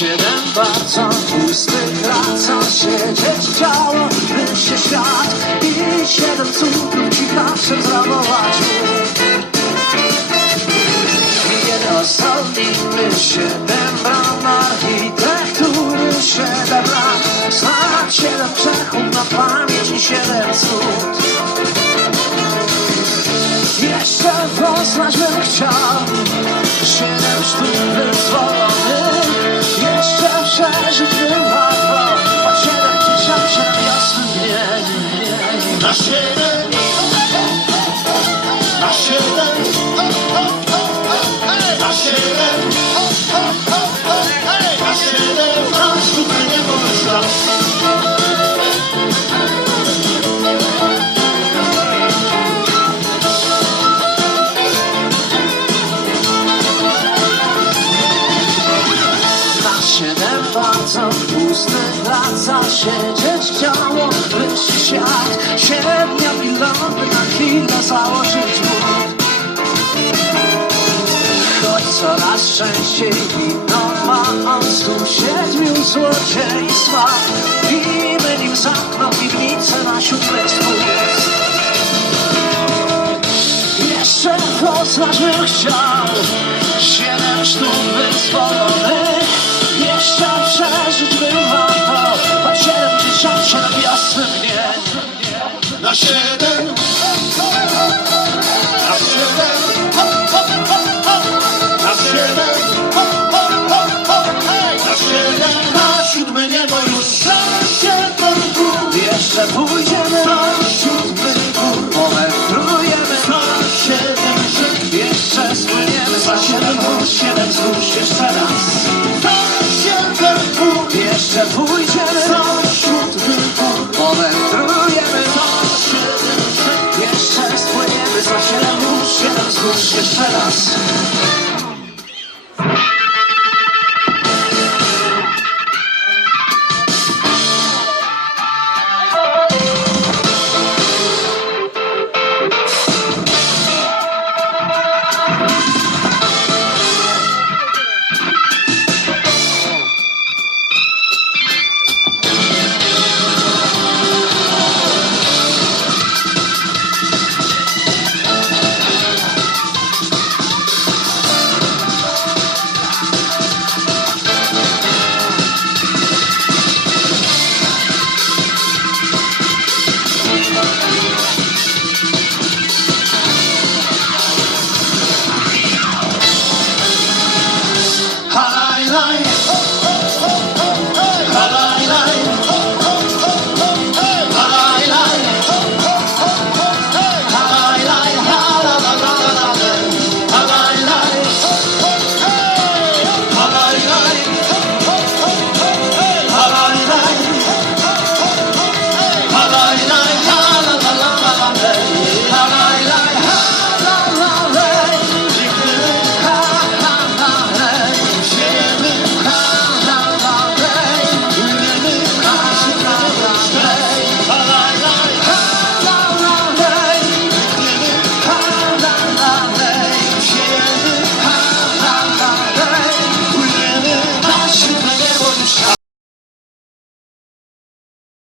siedem bardzo pustych lat Co siedzieć chciało, by się świat I siedem cudów cichawszym zramować Jerozolimie siedem bram Na siedem. Na siedem. Na siedem. Na siedem. Razy nie można Na siedem bardzo pustych lat Zasiedzieć chciało by się świat. Siedmiomilowy chwilę założyć mógł Choć coraz częściej winą ma on stu siedmiu złodziejstwa I mylił zamknął piwnicę na siódmy spust Jeszcze poznać bym chciał Siedem sztuk wyzwolonych Jeszcze przeżyć bym warto Choć siedem tysięcy na wiosny mnie Na siedem jeszcze pójdziemy Zaśród wypad Powędrujemy. Tam Jeszcze spłyniemy za siedem mórz, siedem wzgórz Jeszcze raz